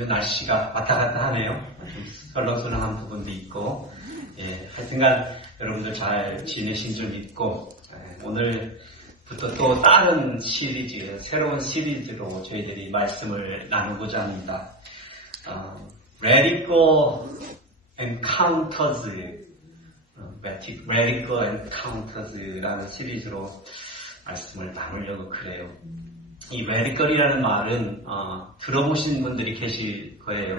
요즘에 날씨가 왔다 갔다 하네요. 좀 설렁설렁한 부분도 있고, 하여튼간 여러분들 잘 지내신 줄 믿고, 오늘부터 또 다른 시리즈, 새로운 시리즈로 저희들이 말씀을 나누고자 합니다. Radical Encounters, Radical Encounters라는 시리즈로 말씀을 나누려고 그래요. 이 radical이라는 말은 들어보신 분들이 계실 거예요.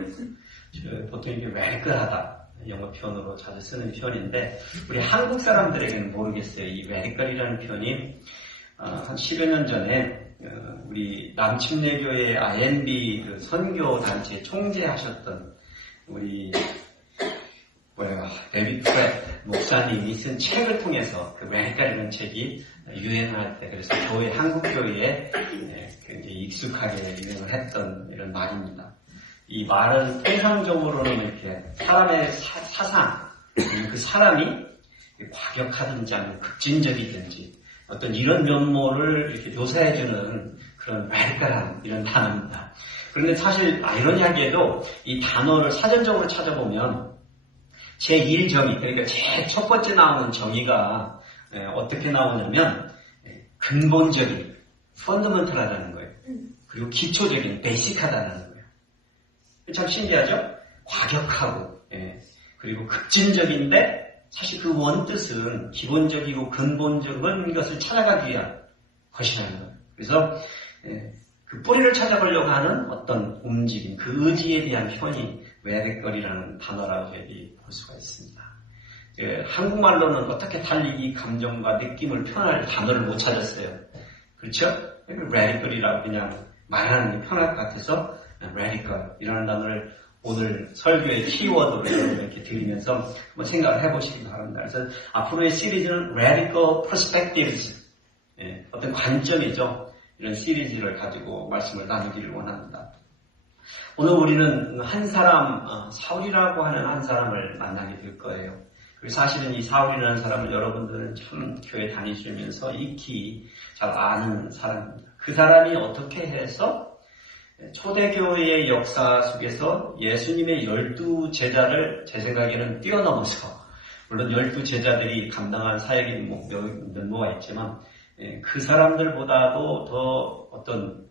보통 이게 radical하다 영어 표현으로 자주 쓰는 표현인데 우리 한국 사람들에게는 모르겠어요. 이 radical이라는 표현이 한 10여 년 전에 우리 남침례교회 INB 그 선교 단체 총재하셨던 우리 데이비드 프렛 목사님이 쓴 책을 통해서 그 radical이라는 책이 유행할 때 그래서 한국 교회에 굉장히 익숙하게 유행을 했던 이런 말입니다. 이 말은 통상적으로는 이렇게 사람의 사상, 그 사람이 과격하든지 아니면 급진적이든지 어떤 이런 면모를 이렇게 묘사해주는 그런 radical한 이런 단어입니다. 그런데 사실 아이러니하게도 이 단어를 사전적으로 찾아보면 제1정의, 그러니까 제일 첫 번째 나오는 정의가 어떻게 나오냐면 근본적인, 펀더멘털하다는 거예요. 그리고 기초적인, 베이식하다는 거예요. 참 신기하죠? 과격하고, 그리고 급진적인데 사실 그 원뜻은 기본적이고 근본적인 것을 찾아가기 위한 것이라는 거예요. 그래서 그 뿌리를 찾아보려고 하는 어떤 움직임, 그 의지에 대한 표현이 radical이라는 단어라고 저희들이 볼 수가 있습니다. 한국말로는 어떻게 달리 이 감정과 느낌을 표현할 단어를 못 찾았어요. 그렇죠? radical이라고 그냥 말하는 게 편할 것 같아서 radical이라는 단어를 오늘 설교의 키워드로 이렇게 들으면서 한번 생각을 해보시기 바랍니다. 그래서 앞으로의 시리즈는 radical perspectives, 어떤 관점이죠. 이런 시리즈를 가지고 말씀을 나누기를 원합니다. 오늘 우리는 한 사람, 사울이라고 하는 한 사람을 만나게 될 거예요. 그리고 사실은 이 사울이라는 사람을 여러분들은 참 교회 다니시면서 익히 잘 아는 사람입니다. 그 사람이 어떻게 해서 초대교회의 역사 속에서 예수님의 12제자를 제 생각에는 뛰어넘어서, 물론 12제자들이 감당한 사역이 면모가 있지만 그 사람들보다도 더 어떤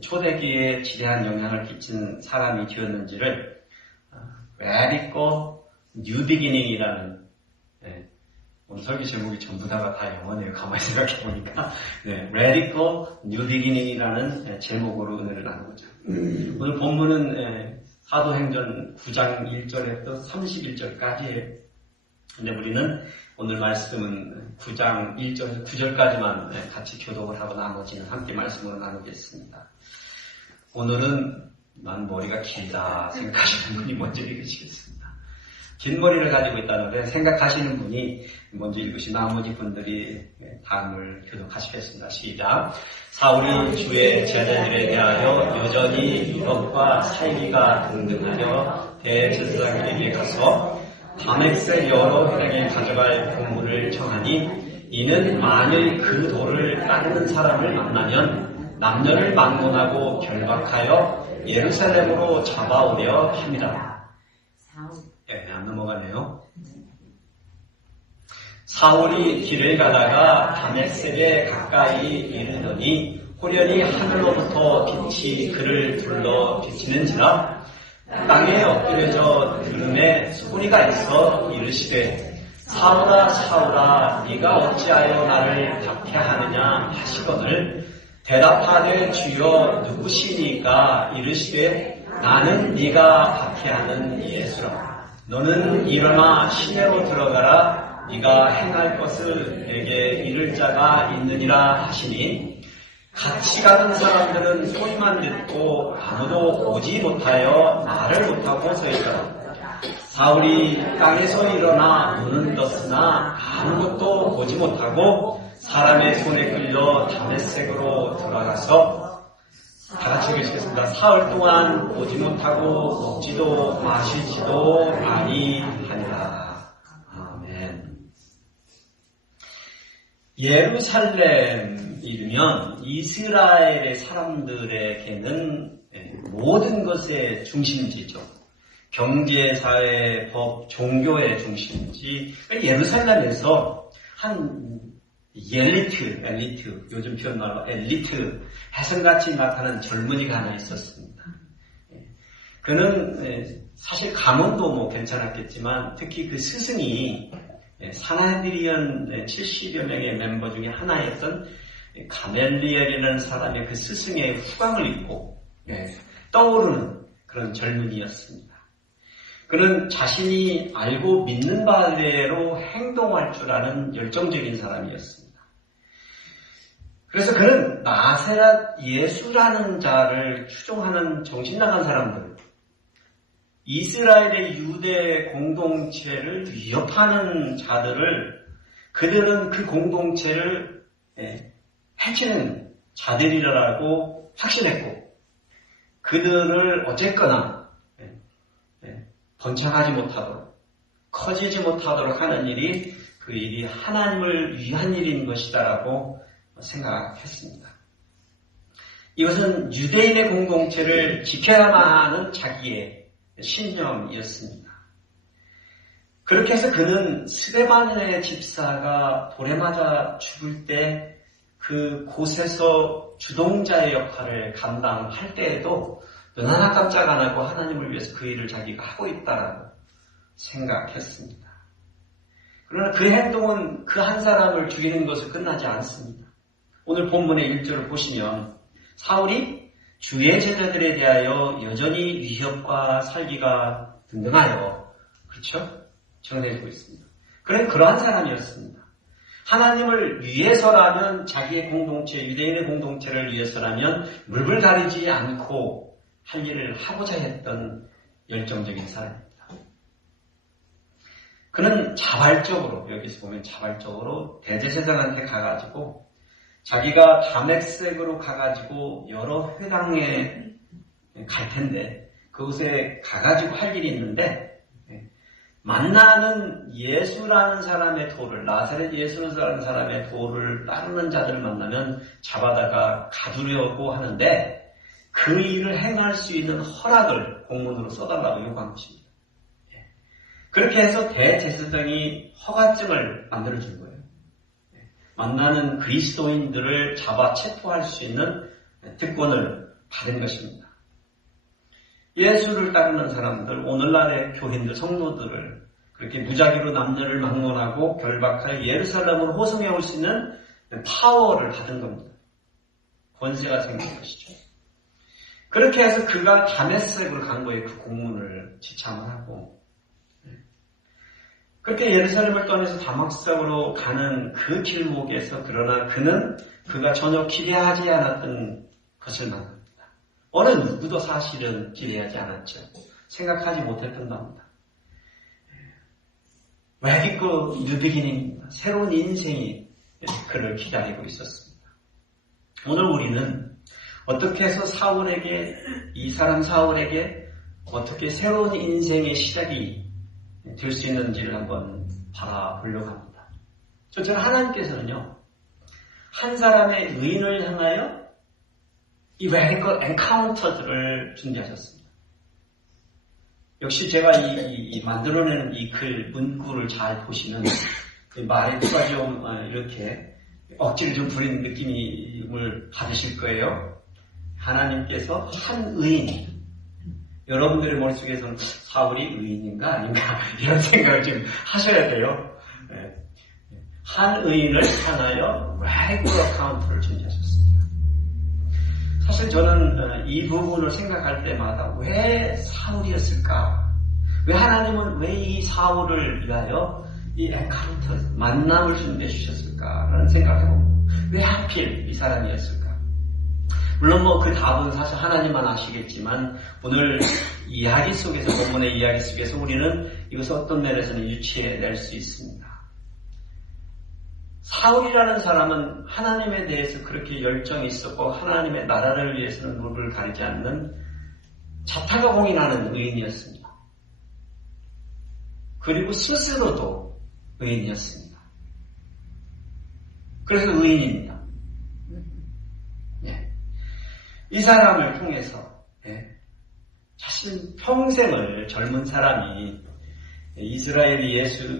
초대교회에 지대한 영향을 끼친 사람이 되었는지를 Radical New Beginning이라는 오늘 설교 제목이 전부 다 영어네요. 가만히 생각해 보니까 Radical New Beginning이라는 제목으로 은혜를 나누고자. 오늘 본문은 사도행전 9장 1절에서 31절까지예요. 근데 우리는 오늘 말씀은 9장 1절에서 9절까지만 같이 교독을 하고 나머지는 함께 말씀으로 나누겠습니다. 오늘은 난 머리가 길다 생각하시는 분이 먼저 읽으시겠습니다. 긴 머리를 가지고 있다는데 생각하시는 분이 먼저 읽으시 나머지 분들이 다음을 교독하시겠습니다. 시작. 사울이 주의 제자들에 대하여 여전히 유럽과 살기가 등등하여 대제사장에게 가서 다메섹 여러 회당에 가져갈 공물을 청하니 이는 만일 그 도를 따르는 사람을 만나면 남녀를 막론하고 결박하여 예루살렘으로 잡아오려 합니다. 안 넘어가네요. 사울이 길을 가다가 다메섹에 가까이 이르더니 호련히 하늘로부터 빛이 그를 둘러 비치는지라 땅에 엎드려져 들음에 소리가 있어 이르시되 사울아 사울아 네가 어찌하여 나를 박해하느냐 하시거늘 대답하되 주여 누구시니까 이르시되 나는 네가 박해하는 예수라. 너는 일어나 시내로 들어가라. 네가 행할 것을 내게 이를 자가 있느니라 하시니 같이 가는 사람들은 소리만 듣고 아무도 오지 못하여 말을 못하고 서 있더라. 사울이 땅에서 일어나 눈은 떴으나 아무것도 보지 못하고 사람의 손에 끌려 다메섹으로 돌아가서 다 같이 읽으시겠습니다. 사흘 동안 보지 못하고 먹지도 마시지도 아니하니라. 아멘. 예루살렘 이르면 이스라엘의 사람들에게는 모든 것의 중심지죠. 경제, 사회, 법, 종교의 중심지. 예루살렘에서 한 엘리트, 요즘 표현 말로 엘리트, 혜성같이 나타난 젊은이가 하나 있었습니다. 그는 사실 가문도 괜찮았겠지만 특히 그 스승이 사나드리온 70여 명의 멤버 중에 하나였던 가멜리엘이라는 사람의 그 스승의 후광을 입고 떠오르는 그런 젊은이였습니다. 그는 자신이 알고 믿는 바대로 행동할 줄 아는 열정적인 사람이었습니다. 그래서 그는 나세렛 예수라는 자를 추종하는 정신나간 사람들, 이스라엘의 유대 공동체를 위협하는 자들을, 그들은 그 공동체를 해치는 자들이라고 확신했고, 그들을 어쨌거나 번창하지 못하도록, 커지지 못하도록 하는 일이 그 일이 하나님을 위한 일인 것이다라고 생각했습니다. 이것은 유대인의 공동체를 지켜야만 하는 자기의 신념이었습니다. 그렇게 해서 그는 스데반의 집사가 돌에 맞아 죽을 때 그 곳에서 주동자의 역할을 감당할 때에도 눈 하나 깜짝 안 하고 하나님을 위해서 그 일을 자기가 하고 있다라고 생각했습니다. 그러나 그 행동은 그 한 사람을 죽이는 것을 끝나지 않습니다. 오늘 본문의 1절을 보시면 사울이 주의 제자들에 대하여 여전히 위협과 살기가 등등하여, 그렇죠? 정리되고 있습니다. 그는 그러한 사람이었습니다. 하나님을 위해서라면, 자기의 공동체, 유대인의 공동체를 위해서라면 물불 가리지 않고 할 일을 하고자 했던 열정적인 사람입니다. 그는 자발적으로, 여기서 보면 자발적으로 대제사장한테 가가지고 자기가 다맥색으로 가가지고 여러 회당에 갈 텐데 그곳에 가가지고 할 일이 있는데 만나는 예수라는 사람의 도를, 나사렛 예수라는 사람의 도를 따르는 자들을 만나면 잡아다가 가두려고 하는데 그 일을 행할 수 있는 허락을 공문으로 써달라고 요구한 것입니다. 그렇게 해서 대제사장이 허가증을 만들어준 거예요. 만나는 그리스도인들을 잡아 체포할 수 있는 특권을 받은 것입니다. 예수를 따르는 사람들, 오늘날의 교인들, 성도들을 그렇게 무작위로 남녀를 막론하고 결박하여 예루살렘으로 호송해 올 수 있는 파워를 받은 겁니다. 권세가 생긴 것이죠. 그렇게 해서 그가 다메섹으로 간 거예요. 그 공문을 지참을 하고. 그렇게 예루살렘을 떠나서 다막삭으로 가는 그 길목에서 그러나 그는 그가 전혀 기대하지 않았던 것을 만납니다. 어느 누구도 사실은 기대하지 않았죠. 생각하지 못했던 겁니다. Radical New Beginning입니다. 새로운 인생이 그를 기다리고 있었습니다. 오늘 우리는 어떻게 해서 사울에게, 이 사람 사울에게 어떻게 새로운 인생의 시작이 될 수 있는지를 한번 바라보려고 합니다. 첫째는 하나님께서는요, 한 사람의 의인을 향하여 이 radical encounter들을 준비하셨습니다. 역시 제가 이 만들어내는 이 글, 문구를 잘 보시면 말에 누가 좀 이렇게 억지를 좀 부리는 느낌을 받으실 거예요. 하나님께서 한 의인, 여러분들의 머릿속에서는 사울이 의인인가 아닌가 이런 생각을 좀 하셔야 돼요. 한 의인을 향하여 radical encounter를 준비하셨습니다. 사실 저는 이 부분을 생각할 때마다 왜 사울이었을까? 왜 하나님은 왜 이 사울을 위하여 이 엔카운터, 만남을 준비해 주셨을까라는 생각을 해봅니다. 왜 하필 이 사람이었을까? 물론 그 답은 사실 하나님만 아시겠지만 오늘 이야기 속에서, 본문의 이야기 속에서 우리는 이것을 어떤 면에서는 유추해낼 수 있습니다. 사울이라는 사람은 하나님에 대해서 그렇게 열정이 있었고 하나님의 나라를 위해서는 무릎을 가리지 않는 자타가 공인하는 의인이었습니다. 그리고 스스로도 의인이었습니다. 그래서 의인입니다. 이 사람을 통해서 사실 평생을 젊은 사람이 이스라엘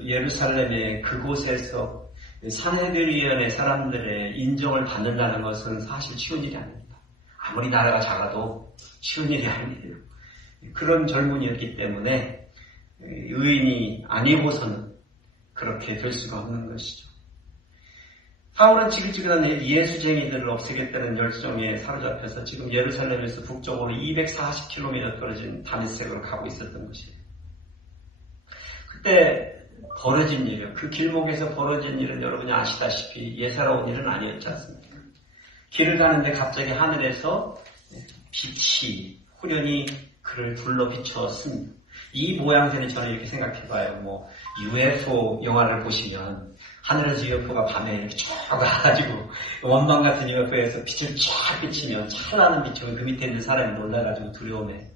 예루살렘의 그곳에서 산헤드린의 사람들의 인정을 받는다는 것은 사실 쉬운 일이 아닙니다. 아무리 나라가 작아도 쉬운 일이 아니에요. 그런 젊은이였기 때문에 의인이 아니고서는 그렇게 될 수가 없는 것이죠. 사울은 지긋지긋한 예수쟁이들을 없애겠다는 열정에 사로잡혀서 지금 예루살렘에서 북쪽으로 240km 떨어진 다메섹으로 가고 있었던 것이에요. 그때 벌어진 일이요. 그 길목에서 벌어진 일은 여러분이 아시다시피 예사로운 일은 아니었지 않습니까? 길을 가는데 갑자기 하늘에서 빛이 후련히 그를 둘러 비추었습니다. 이 모양새는 저는 이렇게 생각해봐요. UFO 영화를 보시면 하늘에서 UFO가 밤에 이렇게 쭉 가가지고 원망 같은 UFO에서 빛을 쫙 비치면 찬란한 빛으로 그 밑에 있는 사람이 놀라가지고 두려움에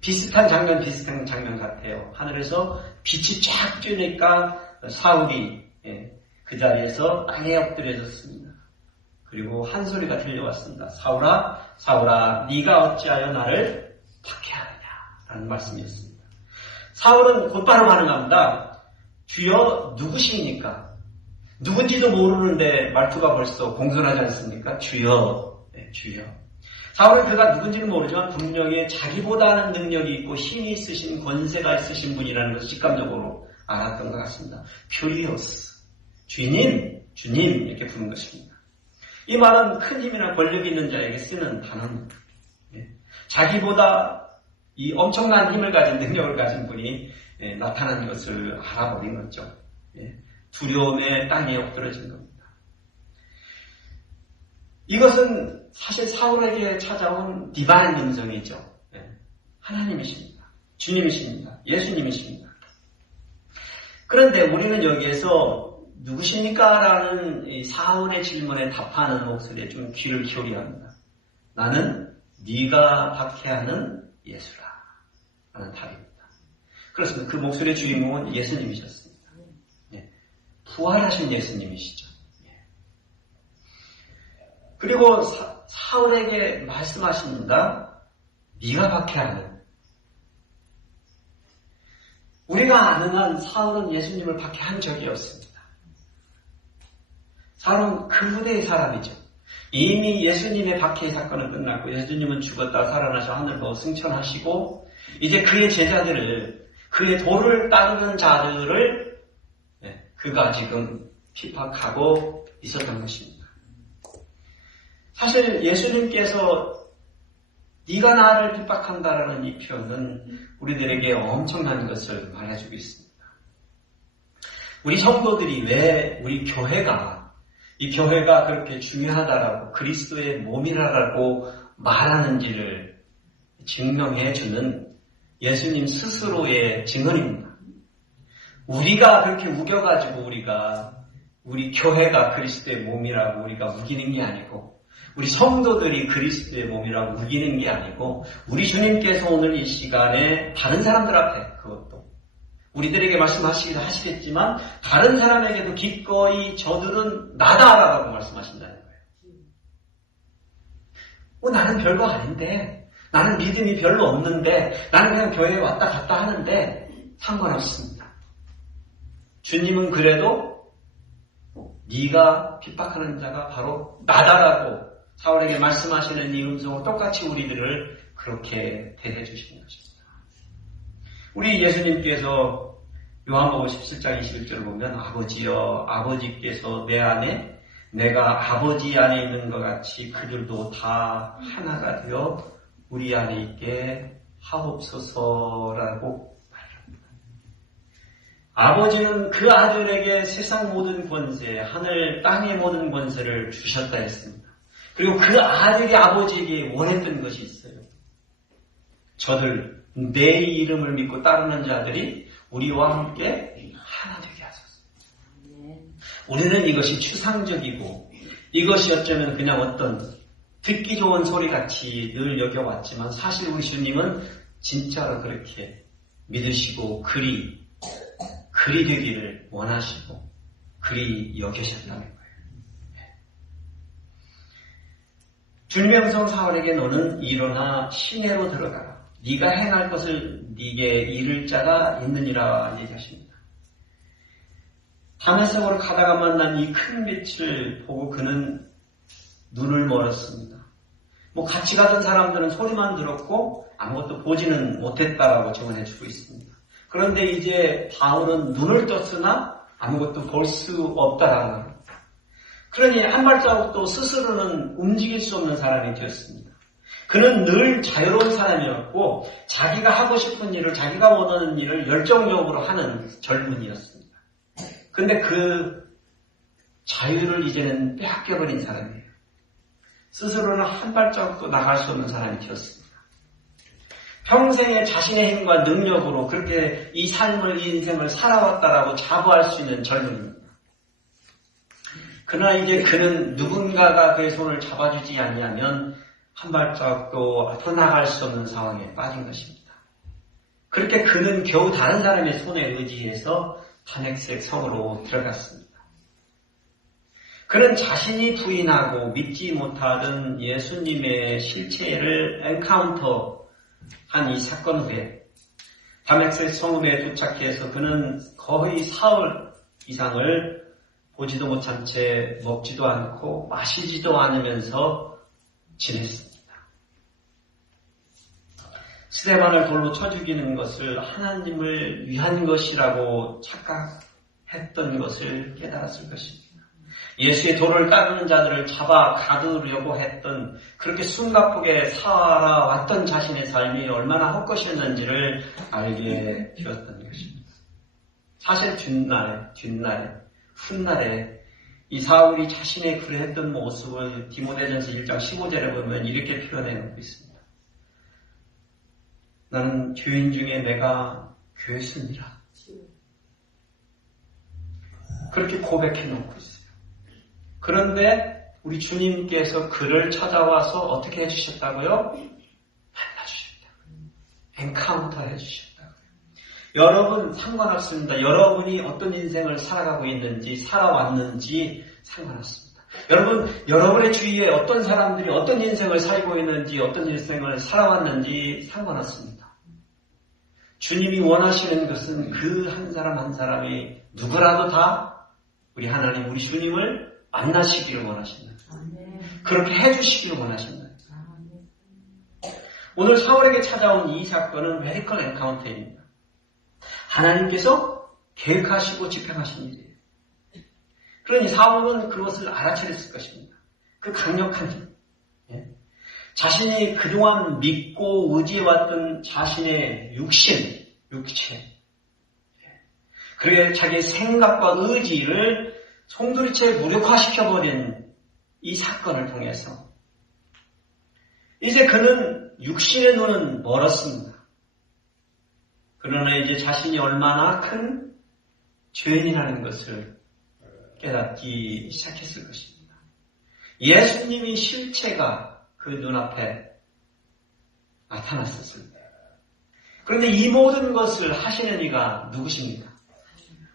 비슷한 장면 같아요. 하늘에서 빛이 쫙 쬐니까 사울이 그 자리에서 땅에 엎드려졌습니다. 그리고 한 소리가 들려왔습니다. 사울아, 사울아, 네가 어찌하여 나를 박해하느냐 라는 말씀이었습니다. 사울은 곧바로 반응합니다. 주여 누구십니까? 누군지도 모르는데 말투가 벌써 공손하지 않습니까? 주여, 주여. 사울은 그가 누군지는 모르지만 분명히 자기보다는 능력이 있고 힘이 있으신 권세가 있으신 분이라는 것을 직감적으로 알았던 것 같습니다. 큐리오스, 주님, 주님 이렇게 부른 것입니다. 이 말은 큰 힘이나 권력이 있는 자에게 쓰는 단어입니다. 자기보다 이 엄청난 힘을 가진 능력을 가진 분이 나타난 것을 알아버린 거죠. 두려움에 땅에 엎드러진 겁니다. 이것은 사실 사울에게 찾아온 디바인 음성이죠. 하나님이십니다. 주님이십니다. 예수님이십니다. 그런데 우리는 여기에서 누구십니까? 라는 이 사울의 질문에 답하는 목소리에 좀 귀를 기울여야 합니다. 나는 네가 박해하는 예수라 라는 답입니다. 그렇습니다. 그 목소리의 주인공은 예수님이셨습니다. 부활하신 예수님이시죠. 그리고 사울에게 말씀하십니다. 네가 박해하는. 우리가 아는 한 사울은 예수님을 박해한 적이 없습니다. 사울은 그 후대의 사람이죠. 이미 예수님의 박해 사건은 끝났고 예수님은 죽었다 살아나셔 하늘로 승천하시고 이제 그의 제자들을 그의 도를 따르는 자들을 그가 지금 핍박하고 있었던 것입니다. 사실 예수님께서 네가 나를 핍박한다라는 이 표현은 우리들에게 엄청난 것을 말해주고 있습니다. 우리 성도들이 왜 우리 교회가 이 교회가 그렇게 중요하다라고 그리스도의 몸이라고 말하는지를 증명해주는 예수님 스스로의 증언입니다. 우리가 그렇게 우겨가지고 우리 교회가 그리스도의 몸이라고 우리가 우기는 게 아니고 우리 성도들이 그리스도의 몸이라고 우기는 게 아니고 우리 주님께서 오늘 이 시간에 다른 사람들 앞에 그것도 우리들에게 말씀하시기도 하시겠지만 다른 사람에게도 기꺼이 저들은 나다라고 말씀하신다는 거예요. 나는 별거 아닌데 나는 믿음이 별로 없는데 나는 그냥 교회에 왔다 갔다 하는데 상관없습니다. 주님은 그래도 네가 핍박하는 자가 바로 나다라고 사울에게 말씀하시는 이 음성을 똑같이 우리들을 그렇게 대해 주시는 것입니다. 우리 예수님께서 요한복음 17장 21절을 보면 아버지여 아버지께서 내 안에 내가 아버지 안에 있는 것 같이 그들도 다 하나가 되어 우리 안에 있게 하옵소서라고 말합니다. 아버지는 그 아들에게 세상 모든 권세, 하늘 땅의 모든 권세를 주셨다 했습니다. 그리고 그 아들이 아버지에게 원했던 것이 있어요. 저들 내 이름을 믿고 따르는 자들이 우리와 함께 하나 되게 하소서. 우리는 이것이 추상적이고 이것이 어쩌면 그냥 어떤 듣기 좋은 소리같이 늘 여겨왔지만 사실 우리 주님은 진짜로 그렇게 믿으시고 그리 되기를 원하시고 그리 여기셨다는 거예요. 주님의 음성 사울에게 너는 일어나 시내로 들어가라. 네가 행할 것을 네게 이를 자가 있느니라 얘기하십니다. 다메섹으로 가다가 만난 이 큰 빛을 보고 그는 눈을 멀었습니다. 같이 가던 사람들은 소리만 들었고 아무것도 보지는 못했다라고 증언해주고 있습니다. 그런데 이제 바울은 눈을 떴으나 아무것도 볼 수 없다라는 겁니다. 그러니 한 발자국도 스스로는 움직일 수 없는 사람이 되었습니다. 그는 늘 자유로운 사람이었고 자기가 하고 싶은 일을, 자기가 원하는 일을 열정적으로 하는 젊은이였습니다. 근데 그 자유를 이제는 빼앗겨버린 사람이에요. 스스로는 한 발자국도 나갈 수 없는 사람이 되었습니다. 평생에 자신의 힘과 능력으로 그렇게 이 삶을, 이 인생을 살아왔다라고 자부할 수 있는 젊은이입니다. 그러나 이제 그는 누군가가 그의 손을 잡아주지 않으면 한 발자국도 앞으로 나갈 수 없는 상황에 빠진 것입니다. 그렇게 그는 겨우 다른 사람의 손에 의지해서 다메섹 성으로 들어갔습니다. 그는 자신이 부인하고 믿지 못하던 예수님의 실체를 엔카운터한 이 사건 후에 다메섹 성읍에 도착해서 그는 거의 사흘 이상을 보지도 못한 채 먹지도 않고 마시지도 않으면서 지냈습니다. 스데반을 돌로 쳐 죽이는 것을 하나님을 위한 것이라고 착각했던 것을 깨달았을 것입니다. 예수의 도를 따르는 자들을 잡아 가두려고 했던, 그렇게 숨가쁘게 살아왔던 자신의 삶이 얼마나 헛것이었는지를 알게 되었던 것입니다. 사실 훗날에 이 사울이 자신의 그랬던 모습을 디모데전서 1장 15절에 보면 이렇게 표현해 놓고 있습니다. 나는 교인 중에 내가 괴수니라. 그렇게 고백해 놓고 있어요. 그런데 우리 주님께서 그를 찾아와서 어떻게 해주셨다고요? 만나주셨다고요. 엔카운터 해주셨다고요. 여러분 상관없습니다. 여러분이 어떤 인생을 살아가고 있는지, 살아왔는지 상관없습니다. 여러분, 여러분의 주위에 어떤 사람들이 어떤 인생을 살고 있는지, 어떤 인생을 살아왔는지 상관없습니다. 주님이 원하시는 것은 그 한 사람 한 사람이 누구라도 다 우리 하나님, 우리 주님을 만나시기를 원하신다. 그렇게 해주시기를 원하신다. 오늘 사울에게 찾아온 이 사건은 메디컬 엔카운터입니다. 하나님께서 계획하시고 집행하신 일이에요. 그러니 사울은 그것을 알아차렸을 것입니다. 그 강력한 힘. 자신이 그동안 믿고 의지해왔던 자신의 육체. 그게 자기의 생각과 의지를 송두리째 무력화시켜버린 이 사건을 통해서 이제 그는 육신의 눈은 멀었습니다. 그러나 이제 자신이 얼마나 큰 죄인이라는 것을 깨닫기 시작했을 것입니다. 예수님이 실체가 그 눈앞에 나타났었습니다. 그런데 이 모든 것을 하시는 이가 누구십니까?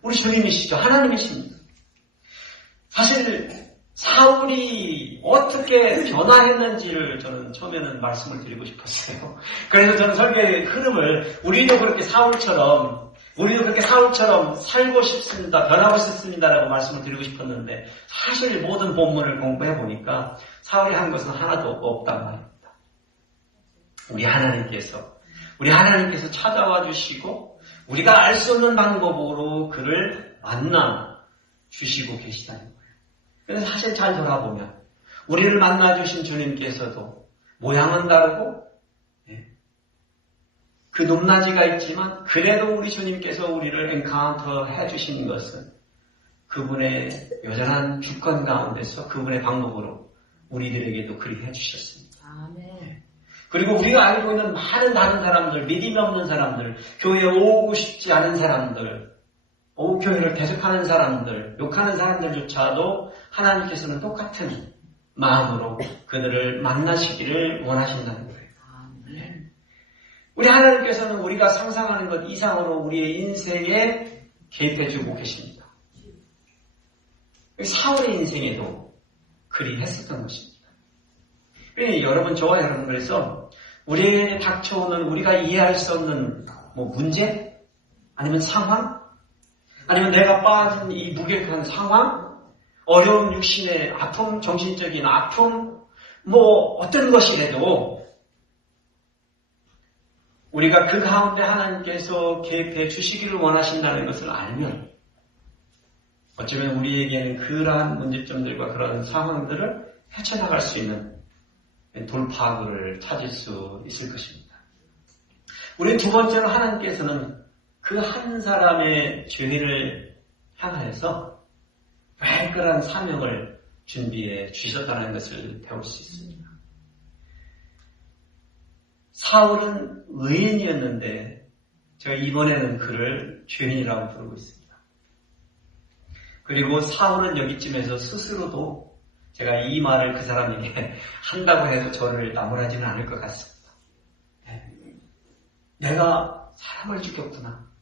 우리 주님이시죠. 하나님이십니다. 사실 사울이 어떻게 변화했는지를 저는 처음에는 말씀을 드리고 싶었어요. 그래서 저는 설교의 흐름을 우리도 그렇게 사울처럼 살고 싶습니다. 변하고 싶습니다라고 말씀을 드리고 싶었는데 사실 모든 본문을 공부해 보니까 사울이 한 것은 하나도 없단 말입니다. 우리 하나님께서 찾아와 주시고 우리가 알 수 없는 방법으로 그를 만나 주시고 계시다는 거예요. 그래서 사실 잘 돌아보면 우리를 만나주신 주님께서도 모양은 다르고 그 높낮이가 있지만 그래도 우리 주님께서 우리를 엔카운터 해주신 것은 그분의 여전한 주권 가운데서 그분의 방법으로 우리들에게도 그리 해주셨습니다. 아멘. 그리고 우리가 알고 있는 많은 다른 사람들, 믿음이 없는 사람들, 교회에 오고 싶지 않은 사람들, 교회를 대적하는 사람들, 욕하는 사람들조차도 하나님께서는 똑같은 마음으로 그들을 만나시기를 원하신다는 거예요. 아멘. 우리 하나님께서는 우리가 상상하는 것 이상으로 우리의 인생에 개입해주고 계십니다. 사울의 인생에도 그리 했었던 것입니다. 여러분, 저와 여러분, 그래서 우리에게 닥쳐오는 우리가 이해할 수 없는 문제? 아니면 상황? 아니면 내가 빠진 이 무기력한 상황? 어려운 육신의 아픔, 정신적인 아픔, 어떤 것이라도 우리가 그 가운데 하나님께서 계획해 주시기를 원하신다는 것을 알면 어쩌면 우리에게는 그러한 문제점들과 그런 상황들을 헤쳐나갈 수 있는 돌파구를 찾을 수 있을 것입니다. 우리 두 번째로 하나님께서는 그 한 사람의 죄를 향하여서 특별한 사명을 준비해 주셨다는 것을 배울 수 있습니다. 사울은 의인이었는데 제가 이번에는 그를 죄인이라고 부르고 있습니다. 그리고 사울은 여기쯤에서 스스로도 제가 이 말을 그 사람에게 한다고 해서 저를 나무라지는 않을 것 같습니다. 내가 사람을 죽였구나.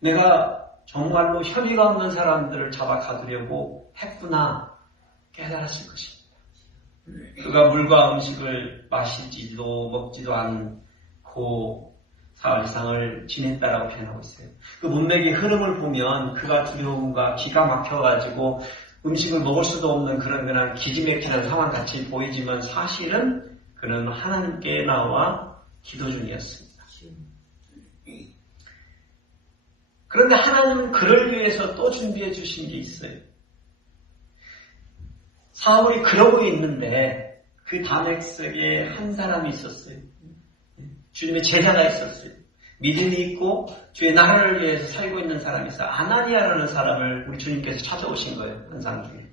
내가 정말로 혐의가 없는 사람들을 잡아 가두려고 했구나 깨달았을 것입니다. 그가 물과 음식을 마시지도 먹지도 않고 사흘상을 지냈다라고 표현하고 있어요. 그 문맥의 흐름을 보면 그가 두려움과 기가 막혀가지고 음식을 먹을 수도 없는 그런 기지맥히는 상황 같이 보이지만 사실은 그는 하나님께 나와 기도 중이었습니다. 그런데 하나님은 그를 위해서 또 준비해 주신 게 있어요. 사울이 그러고 있는데 그 다메섹에 한 사람이 있었어요. 주님의 제자가 있었어요. 믿음이 있고 주의 나라를 위해서 살고 있는 사람이 있어요. 아나니아라는 사람을 우리 주님께서 찾아오신 거예요. 환상 중에.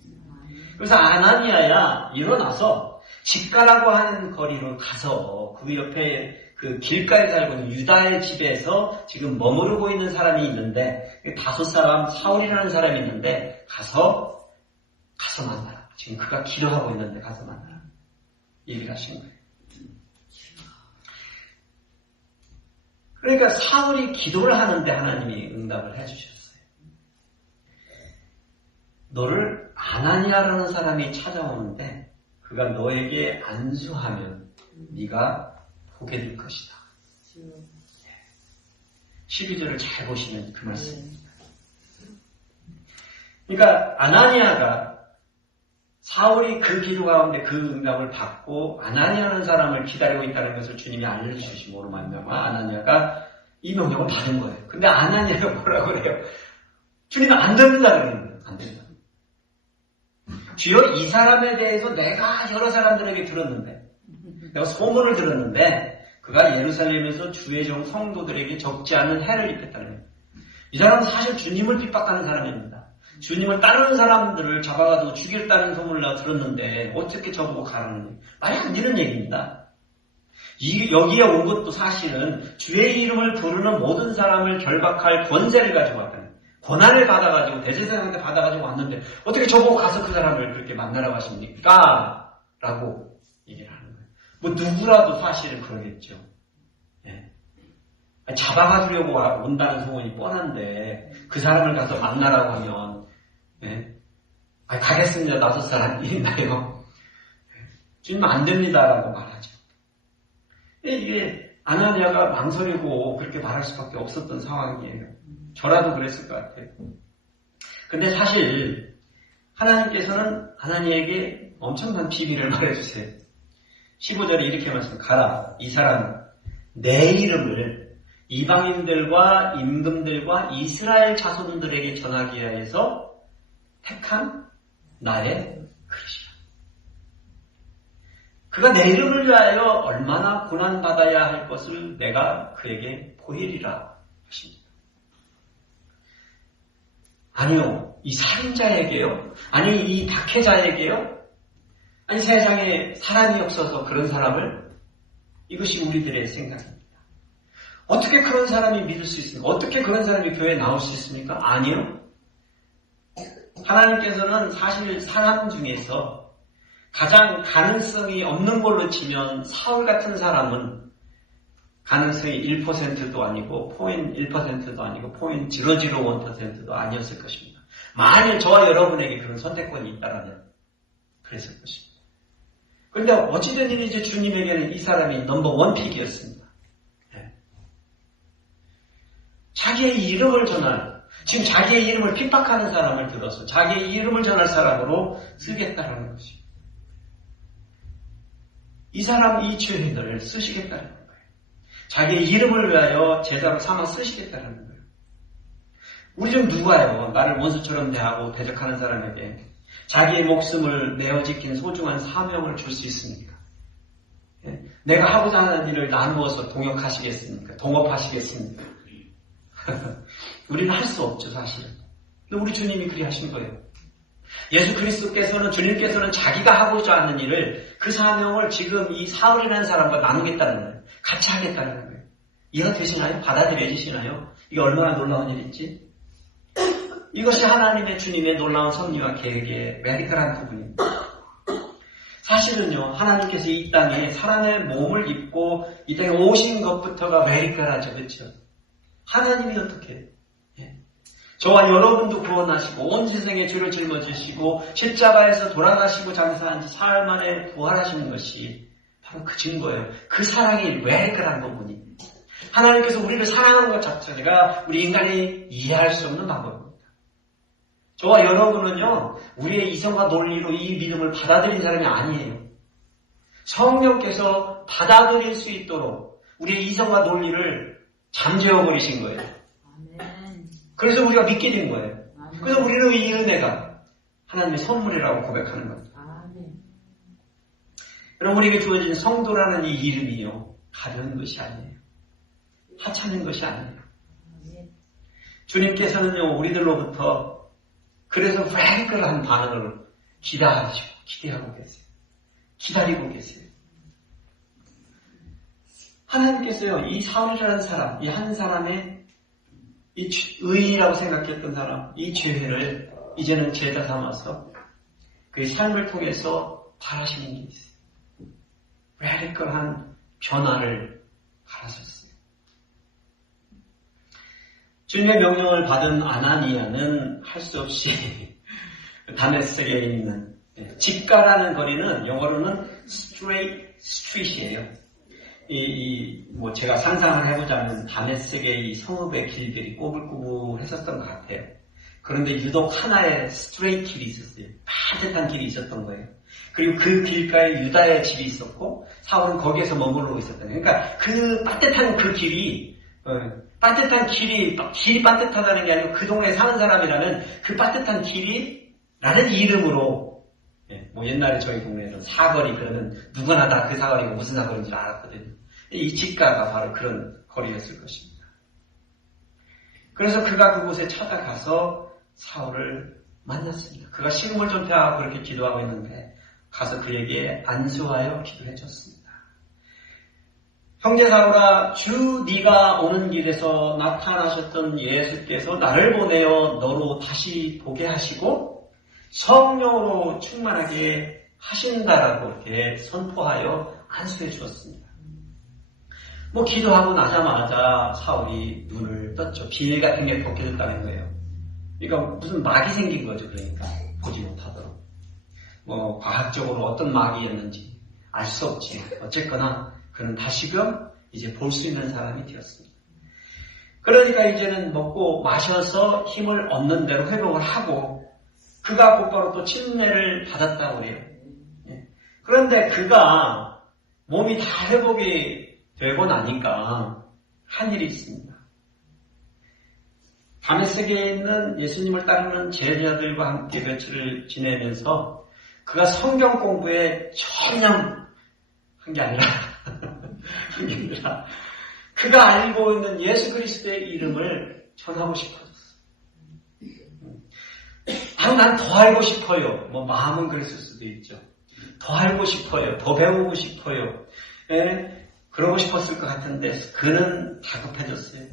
그래서 아나니아야 일어나서 집가라고 하는 거리로 가서 그 옆에 그 길가에 살고 있는 유다의 집에서 지금 머무르고 있는 사람이 있는데 5 사람 사울이라는 사람이 있는데 가서 만나라. 지금 그가 기도하고 있는데 가서 만나라. 얘기를 하신 거예요. 그러니까 사울이 기도를 하는데 하나님이 응답을 해주셨어요. 너를 아나니아라는 사람이 찾아오는데 그가 너에게 안수하면 네가 보게 될 것이다. 12절을 잘 보시면 그 말씀입니다. 그러니까 아나니아가 사울이 그 기도 가운데 그 응답을 받고 아나니아라는 사람을 기다리고 있다는 것을 주님이 알려주심으로 말미암아 아나니아가 이 명령을 받은 거예요. 근데 아나니아가 뭐라고 그래요? 주님은 안 된다 그러는 거예요. 안 된다. 주여 이 사람에 대해서 내가 여러 사람들에게 들었는데 내가 소문을 들었는데 그가 예루살렘에서 주의 종 성도들에게 적지 않은 해를 입혔다는 거예요. 이 사람은 사실 주님을 핍박하는 사람입니다. 주님을 따르는 사람들을 잡아가지고 죽였다는 소문을 내가 들었는데 어떻게 저보고 가라는 거예요. 말이 안 되는 얘기입니다. 여기에 온 것도 사실은 주의 이름을 부르는 모든 사람을 결박할 권세를 가지고 왔다는 거예요. 권한을 받아가지고 대제사장한테 받아가지고 왔는데 어떻게 저보고 가서 그 사람을 그렇게 만나라고 하십니까? 라고 얘기를 하는 거예요. 누구라도 사실은 그러겠죠. 예. 잡아가주려고 온다는 소문이 뻔한데 그 사람을 가서 만나라고 하면 예. 가겠습니다. 5 사람이 있나요? 주님 안 됩니다라고 말하죠. 이게 아나니아가 망설이고 그렇게 말할 수밖에 없었던 상황이에요. 저라도 그랬을 것 같아요. 근데 사실 하나님께서는 아나니아에게 엄청난 비밀을 말해주세요. 15절에 이렇게 말씀해요. 가라. 이 사람 내 이름을 이방인들과 임금들과 이스라엘 자손들에게 전하기 위해서 택한 나의 그릇이라. 그가 내 이름을 위하여 얼마나 고난받아야 할 것을 내가 그에게 보이리라 하십니다. 아니요. 이 살인자에게요? 아니 이 박해자에게요? 아니 세상에 사람이 없어서 그런 사람을? 이것이 우리들의 생각입니다. 어떻게 그런 사람이 믿을 수 있습니까? 어떻게 그런 사람이 교회에 나올 수 있습니까? 아니요. 하나님께서는 사실 사람 중에서 가장 가능성이 없는 걸로 치면 사울 같은 사람은 가능성이 1%도 아니고 0.1%도 아니고 0.001%도 아니었을 것입니다. 만일 저와 여러분에게 그런 선택권이 있다면 그랬을 것입니다. 그런데 어찌된 일인지 주님에게는 이 사람이 넘버 1 픽이었습니다. 네. 자기의 이름을 전할, 지금 자기의 이름을 핍박하는 사람을 들어서 자기의 이름을 전할 사람으로 쓰겠다라는 것이. 이 사람 이 죄인을 쓰시겠다는 거예요. 자기의 이름을 위하여 제자로 삼아 쓰시겠다는 거예요. 우리 좀 누가요? 나를 원수처럼 대하고 대적하는 사람에게 자기의 목숨을 내어 지킨 소중한 사명을 줄 수 있습니까? 내가 하고자 하는 일을 나누어서 동역하시겠습니까? 동업하시겠습니까? 우리는 할 수 없죠, 사실은. 근데 우리 주님이 그리 하신 거예요. 예수 그리스도께서는, 주님께서는 자기가 하고자 하는 일을, 그 사명을 지금 이 사울이라는 사람과 나누겠다는 거예요. 같이 하겠다는 거예요. 이해가 되시나요? 받아들여지시나요? 이게 얼마나 놀라운 일인지? 이것이 하나님의 주님의 놀라운 섭리와 계획의 매력한 부분입니다. 사실은요, 하나님께서 이 땅에 사람의 몸을 입고 이 땅에 오신 것부터가 매력하죠, 그렇죠? 하나님이 어떻게 저와 여러분도 구원하시고 온 세상에 죄를 짊어지시고 십자가에서 돌아가시고 장사한 지 사흘 만에 부활하시는 것이 바로 그 증거예요. 그 사랑이 매력한 부분이. 하나님께서 우리를 사랑하는 것 자체가 우리 인간이 이해할 수 없는 방법입니다. 저와 여러분은요, 우리의 이성과 논리로 이 믿음을 받아들인 사람이 아니에요. 성령께서 받아들일 수 있도록 우리의 이성과 논리를 잠재워버리신 거예요. 그래서 우리가 믿게 된 거예요. 그래서 우리는 이 은혜가 하나님의 선물이라고 고백하는 겁니다. 여러분, 우리에게 주어진 성도라는 이 이름이요, 가벼운 것이 아니에요. 하찮은 것이 아니에요. 주님께서는요, 우리들로부터 그래서 레디컬한 반응을 기대하고 계세요. 기다리고 계세요. 하나님께서요, 이 사울이라는 사람, 이 한 사람의 이 의인이라고 생각했던 사람, 이 죄를 이제는 제자 삼아서 그의 삶을 통해서 바라시는 게 있어요. 레디컬한 변화를 바라셨어요. 주님의 명령을 받은 아나니아는 할 수 없이 다메섹에 있는 집가라는 거리는 영어로는 스트리트이에요. 뭐 제가 상상을 해보자면 다메섹의 이 성읍의 길들이 꼬불꼬불했었던 것 같아요. 그런데 유독 하나의 스트레이트 길이 있었어요. 빠듯한 길이 있었던 거예요. 그리고 그 길가에 유다의 집이 있었고 사울은 거기에서 머무르고 있었던 거예요. 그러니까 그 빠듯한 그 길이 빠듯한 길이 빠듯하다는 게 아니고 그 동네에 사는 사람이라면 그 빠듯한 길이 라는 이름으로 뭐 옛날에 저희 동네에는 사거리 그러면 누구나 다 그 사거리가 무슨 사거리인지 알았거든요. 이 집가가 바로 그런 거리였을 것입니다. 그래서 그가 그곳에 찾아가서 사울을 만났습니다. 그가 식물 좀 펴하고 그렇게 기도하고 있는데 가서 그에게 안수하여 기도해 줬습니다. 형제 사울아, 주 네가 오는 길에서 나타나셨던 예수께서 나를 보내어 너로 다시 보게 하시고 성령으로 충만하게 하신다라고 이렇게 선포하여 안수해 주었습니다. 뭐 기도하고 나자마자 사울이 눈을 떴죠. 비늘 같은 게 벗겨졌다는 거예요. 그러니까 무슨 막이 생긴 거죠. 그러니까 보지 못하도록. 뭐 과학적으로 어떤 막이었는지 알 수 없지. 어쨌거나 그는 다시금 이제 볼 수 있는 사람이 되었습니다. 그러니까 이제는 먹고 마셔서 힘을 얻는 대로 회복을 하고 그가 곧바로 또 침례를 받았다고 그래요. 그런데 그가 몸이 다 회복이 되고 나니까 한 일이 있습니다. 다메섹에 있는 예수님을 따르는 제자들과 함께 며칠을 지내면서 그가 성경 공부에 전혀 한 게 아니라 그가 알고 있는 예수 그리스도의 이름을 전하고 싶어졌어. 난 더 알고 싶어요. 뭐 마음은 그랬을 수도 있죠. 더 알고 싶어요. 더 배우고 싶어요. 그러고 싶었을 것 같은데 그는 다급해졌어요.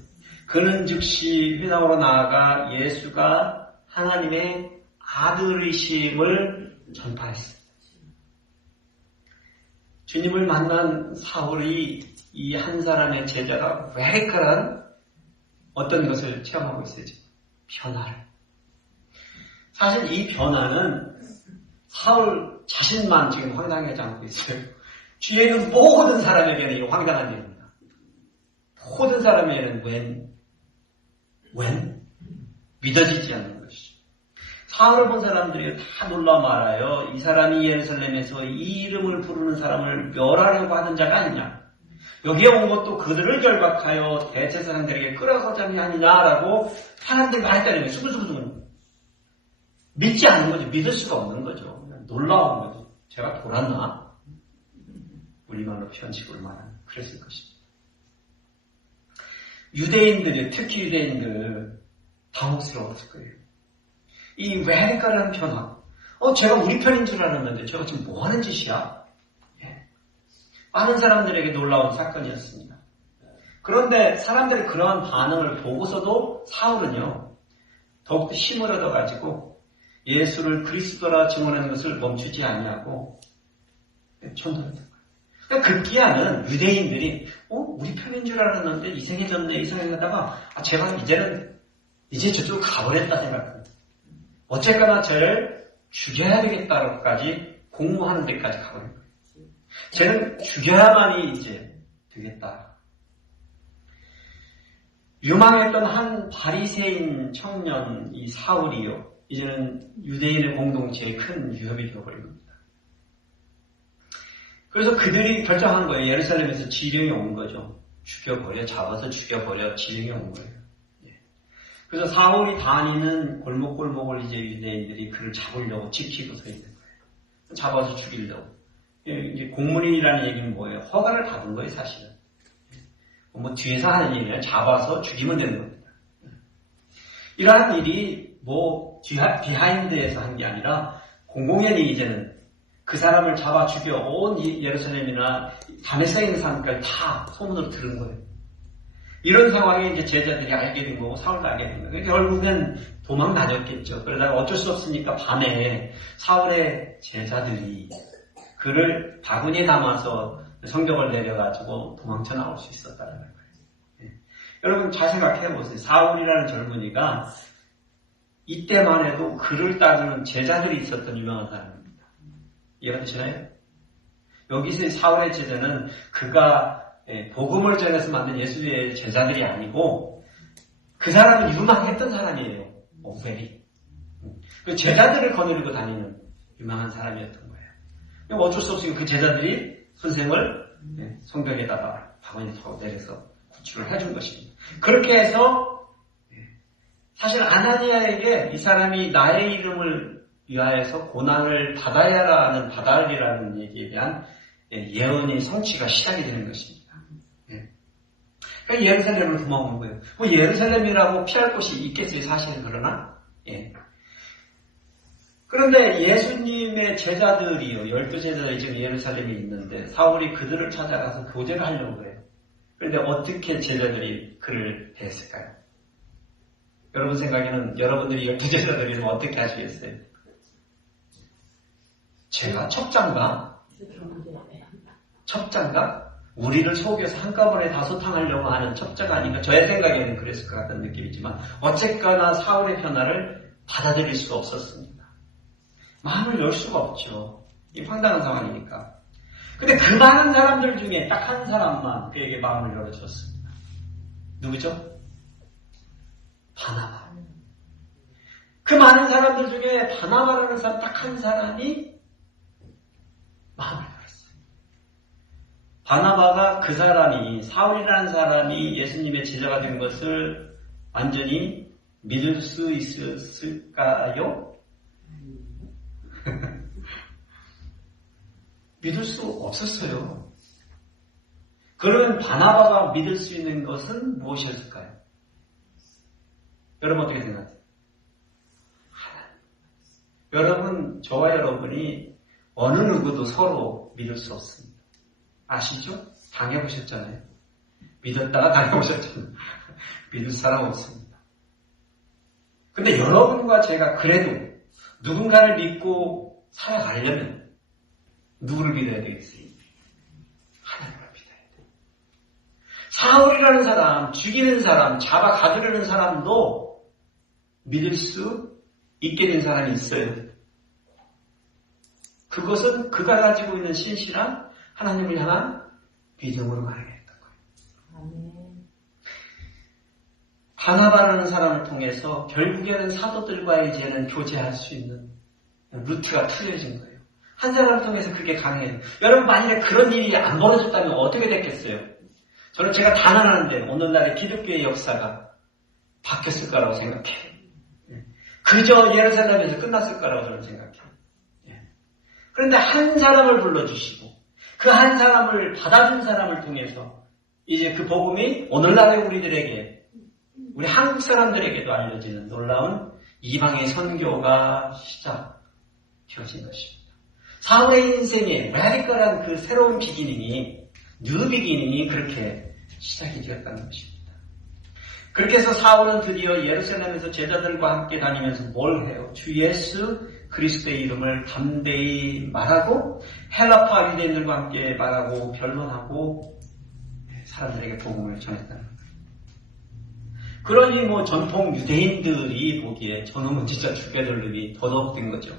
그는 즉시 회당으로 나아가 예수가 하나님의 아들이심을 전파했어요. 주님을 만난 사울이 이 한 사람의 제자가 레디컬한 어떤 것을 체험하고 있어요. 변화를. 사실 이 변화는 사울 자신만 지금 황당하지 않고 있어요. 뒤에 있는 모든 사람에게는 이 황당한 일입니다. 모든 사람에게는 웬? 믿어지지 않는 것이죠. 사울을 본 사람들이 다 놀라 말아요. 이 사람이 예루살렘에서 이 이름을 부르는 사람을 멸하려고 하는 자가 아니냐. 여기에 온 것도 그들을 결박하여 대제사장들에게 끌어가고자 함이 아니냐라고 사람들이 말했다는 거예요. 수근수근. 믿지 않는 거죠. 믿을 수가 없는 거죠. 놀라운 거죠. 제가 돌았나? 우리말로 편식으로 말하면 그랬을 것입니다. 유대인들이, 특히 유대인들 당혹스러웠을 거예요. 이 레디컬한 변화. 제가 우리 편인 줄 알았는데 저가 지금 뭐 하는 짓이야? 많은 사람들에게 놀라운 사건이었습니다. 그런데 사람들이 그러한 반응을 보고서도 사울은요, 더욱더 힘을 얻어가지고 예수를 그리스도라 증언하는 것을 멈추지 아니하고 전도했던 거예요. 그러니까 급기야는 유대인들이 우리 편인 줄 알았는데 이상해졌다가 제가 이제 저쪽으로 가버렸다 생각합니다. 어쨌거나 쟤를 죽여야 되겠다고까지 공모하는 데까지 가버린 거예요. 쟤는 죽여야만이 이제 되겠다. 유망했던 한 바리새인 청년 이 사울이요, 이제는 유대인의 공동체에 큰 위협이 되어버린 겁니다. 그래서 그들이 결정한 거예요. 예루살렘에서 지령이 온 거죠. 잡아서 죽여버려 지령이 온 거예요. 그래서 사울이 다니는 골목골목을 이제 유대인들이 그를 잡으려고 지키고 서 있는 거예요. 잡아서 죽이려고. 이제 공문이라는 얘기는 뭐예요? 허가를 받은 거예요, 사실은. 뭐 뒤에서 하는 얘기는 잡아서 죽이면 되는 겁니다. 이러한 일이 비하인드에서 한 게 아니라 공공연히 이제는 그 사람을 잡아 죽여 온 예루살렘이나 다메섹에 있는 사람까지 다 소문으로 들은 거예요. 이런 상황에 이제 제자들이 알게 된 거고 사울도 알게 된 거예요. 결국엔 도망 다녔겠죠. 그러다가 어쩔 수 없으니까 밤에 사울의 제자들이 그를 바구니에 담아서 성경을 내려가지고 도망쳐 나올 수 있었다는 거예요. 여러분 잘 생각해 보세요. 사울이라는 젊은이가 이때만 해도 그를 따르는 제자들이 있었던 유명한 사람입니다. 이해가 되시나요? 여기서 사울의 제자는 그가 복음을 전해서 만든 예수의 제자들이 아니고 그 사람은 유망했던 사람이에요. 오벨이. 그 제자들을 거느리고 다니는 유망한 사람이었던 거예요. 어쩔 수 없이 그 제자들이 선생을 성벽에다가 바구니 타고 내려서 구출을 해준 것입니다. 그렇게 해서 사실 아나니아에게 이 사람이 나의 이름을 위하여서 고난을 받아야라는 얘기에 대한 예언이 성취가 시작이 되는 것입니다. 그러니까 예루살렘을 도망오는 거예요. 예루살렘이라고 피할 곳이 있겠어요, 사실은. 그러나 그런데 예수님의 제자들이요, 12제자들이 지금 예루살렘에 있는데 사울이 그들을 찾아가서 교제를 하려고 해요. 그런데 어떻게 제자들이 그를 대했을까요? 여러분 생각에는 여러분들이 12제자들이면 어떻게 하시겠어요? 제가 첩장가? 우리를 속여서 한꺼번에 다 소탕하려고 하는 첩자가 아닌가? 저의 생각에는 그랬을 것 같은 느낌이지만 어쨌거나 사울의 변화를 받아들일 수가 없었습니다. 마음을 열 수가 없죠. 이 황당한 상황이니까. 근데 그 많은 사람들 중에 딱 한 사람만 그에게 마음을 열어줬습니다. 누구죠? 바나바. 그 많은 사람들 중에 바나바라는 사람 딱 한 사람이 마음을 열었어요. 바나바가 그 사람이, 사울이라는 사람이 예수님의 제자가 된 것을 완전히 믿을 수 있었을까요? 믿을 수 없었어요. 그러면 바나바가 믿을 수 있는 것은 무엇이었을까요? 여러분 어떻게 생각하세요? 하나님. 여러분, 저와 여러분이 어느 누구도 서로 믿을 수 없습니다. 아시죠? 당해보셨잖아요. 믿었다가 당해보셨잖아요. 믿을 사람 없습니다. 근데 여러분과 제가 그래도 누군가를 믿고 살아가려면 누구를 믿어야 되겠어요? 하나님을 믿어야 돼요. 사울이라는 사람, 죽이는 사람, 잡아 가두려는 사람도 믿을 수 있게 된 사람이 있어요. 그것은 그가 가지고 있는 신실한 하나님을 향한 믿음으로 가능했던 거예요. 바나바라는 사람을 통해서 결국에는 사도들과 이제는 교제할 수 있는 루트가 틀려진 거예요. 한 사람을 통해서 그게 가능해요. 여러분 만약에 그런 일이 안 벌어졌다면 어떻게 됐겠어요? 저는 제가 단언하는데 오늘날의 기독교의 역사가 바뀌었을 거라고 생각해요. 그저 예루살렘에서 끝났을 거라고 저는 생각해요. 그런데 한 사람을 불러주시고 그 한 사람을 받아준 사람을 통해서 이제 그 복음이 오늘날의 우리들에게, 우리 한국 사람들에게도 알려지는 놀라운 이방의 선교가 시작되어진 것입니다. 사울의 인생에 라디컬한 그 새로운 비기닝이, 뉴 비기닝이 그렇게 시작이 되었다는 것입니다. 그렇게 해서 사울은 드디어 예루살렘에서 제자들과 함께 다니면서 뭘 해요? 주 예수 그리스도의 이름을 담대히 말하고 헬라파 유대인들과 함께 말하고 변론하고 사람들에게 복음을 전했다는 거예요. 그러니 전통 유대인들이 보기에 저놈은 진짜 죽여야 놈이 더더욱된 거죠.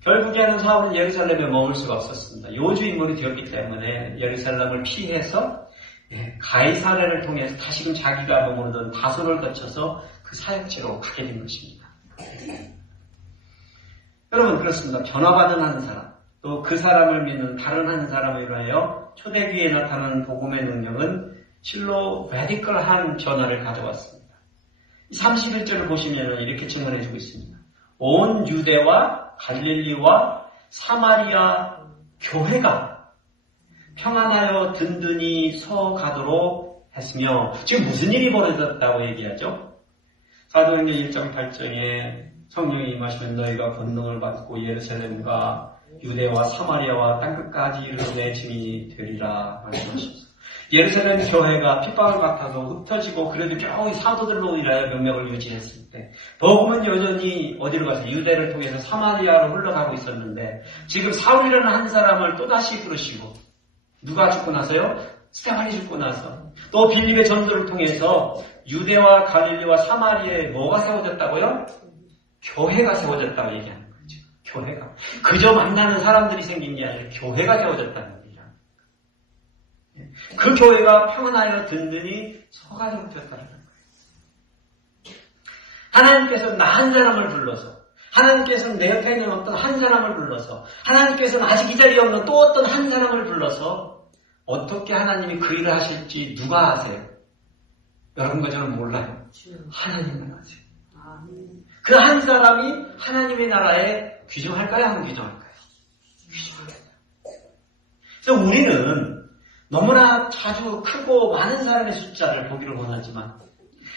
결국에는 사울은 예루살렘에 머물 수가 없었습니다. 요주 인물이 되었기 때문에 예루살렘을 피해서 가이사랴를 통해서 다시금 자기가 머무르던 다소를 거쳐서 그 사역지로 가게 된 것입니다. 여러분 그렇습니다. 변화받은 한 사람, 또 그 사람을 믿는 다른 한 사람에 의하여 초대기에 나타나는 복음의 능력은 실로 라디컬한 변화를 가져왔습니다. 31절을 보시면 이렇게 증언해주고 있습니다. 온 유대와 갈릴리와 사마리아 교회가 평안하여 든든히 서가도록 했으며, 지금 무슨 일이 벌어졌다고 얘기하죠? 사도행전 1장 8절에 성령이 임하시면 너희가 권능을 받고 예루살렘과 유대와 사마리아와 땅끝까지 이르러 내 증인이 되리라 말씀하셨습니다. 예루살렘 교회가 핍박을 받아서 흩어지고 그래도 겨우 사도들로 인하여 명맥을 유지했을 때 복음은 여전히 어디로 가서 유대를 통해서 사마리아로 흘러가고 있었는데, 지금 사울이라는 한 사람을 또다시 부르시고, 누가 죽고 나서요? 스테반이 죽고 나서 또 빌립의 전도를 통해서 유대와 갈릴리와 사마리아에 뭐가 세워졌다고요? 교회가 세워졌다고 얘기하는 거죠. 교회가. 그저 만나는 사람들이 생긴 게 아니라 교회가 세워졌다는 얘기죠. 그 교회가 평안하여 든든히 서가도록 되었다는 거예요. 하나님께서 나 한 사람을 불러서, 하나님께서는 내 옆에 있는 어떤 한 사람을 불러서, 하나님께서는 아직 이 자리에 없는 또 어떤 한 사람을 불러서 어떻게 하나님이 그 일을 하실지 누가 아세요? 여러분과 저는 몰라요. 하나님만 아세요. 그 한 사람이 하나님의 나라에 귀중할까요? 안 귀중할까요? 귀중합니다. 그래서 우리는 너무나 자주 크고 많은 사람의 숫자를 보기를 원하지만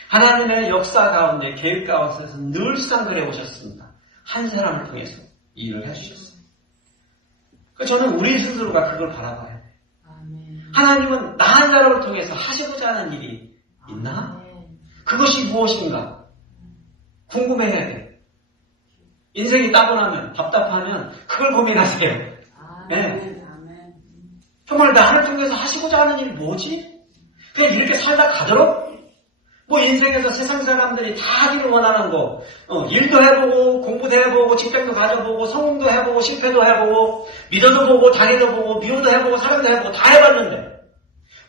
하나님의 역사 가운데, 계획 가운데서 늘상 그래 오셨습니다. 한 사람을 통해서 이 일을 해주셨어요. 그래서 저는 우리 스스로가 그걸 바라봐야 돼요. 하나님은 나 한 사람을 통해서 하시고자 하는 일이 있나? 그것이 무엇인가? 궁금해야 돼요. 인생이 따분하면, 답답하면 그걸 고민하세요. 네. 정말 나를 통해서 하시고자 하는 일이 뭐지? 그냥 이렇게 살다 가도록? 인생에서 세상 사람들이 다 하기를 원하는 거, 일도 해보고, 공부도 해보고, 직장도 가져보고, 성공도 해보고, 실패도 해보고, 믿어도 보고, 당해도 보고, 미워도 해보고, 사랑도 해보고, 다 해봤는데,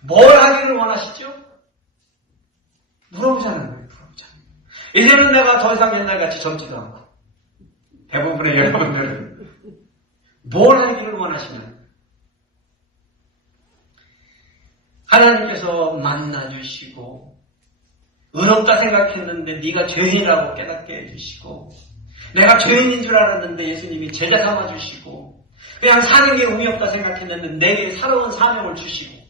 뭘 하기를 원하시죠? 물어보자는 거예요, 물어보자는 거예요. 이제는 내가 더 이상 옛날같이 젊지도 않고, 대부분의 여러분들은 뭘 하기를 원하시나요? 하나님께서 만나주시고, 의롭다 생각했는데 네가 죄인이라고 깨닫게 해주시고, 내가 죄인인 줄 알았는데 예수님이 제자 삼아주시고, 그냥 사는 게 의미 없다 생각했는데 내게 새로운 사명을 주시고,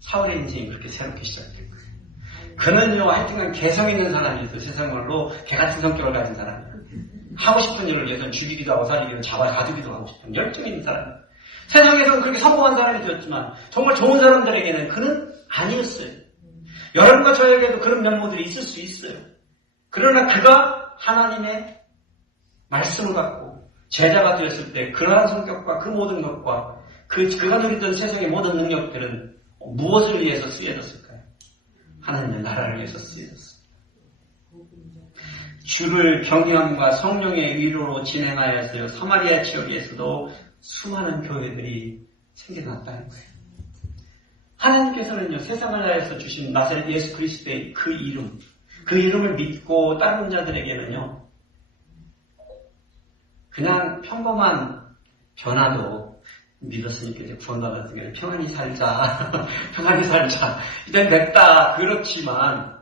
사울의 인생이 그렇게 새롭게 시작된 거예요. 그는요, 하여튼간 개성 있는 사람이었어요. 세상 말로 개같은 성격을 가진 사람이에요. 하고 싶은 일을 위해서는 죽이기도 하고 살리기도 잡아 가두기도 하고 싶은 열정 있는 사람이에요. 세상에서는 그렇게 성공한 사람이 되었지만 정말 좋은 사람들에게는 그는 아니었어요. 여러분과 저에게도 그런 면모들이 있을 수 있어요. 그러나 그가 하나님의 말씀을 갖고 제자가 되었을 때 그러한 성격과 그 모든 것과 그가 누리던 세상의 모든 능력들은 무엇을 위해서 쓰여졌을까요? 하나님의 나라를 위해서 쓰여졌습니다. 주를 경외함과 성령의 위로로 진행하였어요. 사마리아 지역에서도 수많은 교회들이 생겨났다는 거예요. 하나님께서는요, 세상을 위하여서 주신 나사렛 예수 그리스도의 그 이름, 그 이름을 믿고 따르는 자들에게는요, 그냥 평범한 변화도 믿었으니까 이제 구원받았으니까 평안히 살자, 평안히 살자, 이젠 됐다. 그렇지만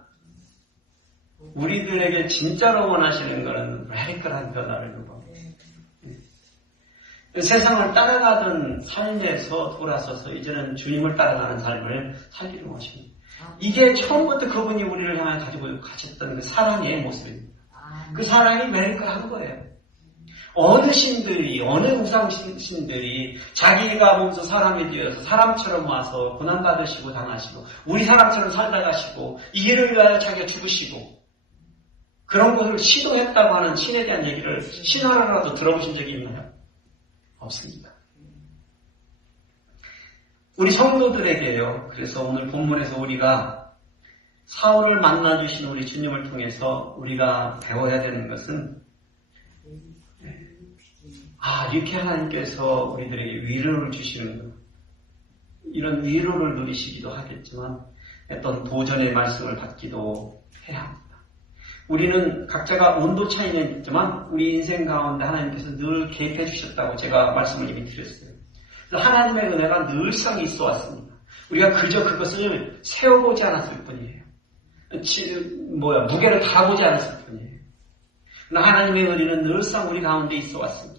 우리들에게 진짜로 원하시는 것은 라디컬한 변화를 요구합니다. 세상을 따라가던 삶에서 돌아서서 이제는 주님을 따라가는 삶을 살기를 원하십니다. 이게 처음부터 그분이 우리를 향해 가지고 가셨던 그 사랑의 모습입니다. 그 사랑이 라디컬한 거예요. 어느 신들이, 어느 우상신들이 자기가 몸소 사람이 되어서 사람처럼 와서 고난받으시고 당하시고 우리 사람처럼 살다 가시고 이 일을 위하여 자기가 죽으시고 그런 것을 시도했다고 하는 신에 대한 얘기를 신화라도 들어보신 적이 있나요? 없습니다. 우리 성도들에게요. 그래서 오늘 본문에서 우리가 사울을 만나주신 우리 주님을 통해서 우리가 배워야 되는 것은 이렇게 하나님께서 우리들에게 위로를 주시는 것, 이런 위로를 누리시기도 하겠지만 어떤 도전의 말씀을 받기도 해야 합니다. 우리는 각자가 온도 차이는 있지만 우리 인생 가운데 하나님께서 늘 개입해 주셨다고 제가 말씀을 이미 드렸어요. 그래서 하나님의 은혜가 늘상 있어 왔습니다. 우리가 그저 그것을 세워보지 않았을 뿐이에요. 무게를 다 보지 않았을 뿐이에요. 그러나 하나님의 은혜는 늘상 우리 가운데 있어 왔습니다.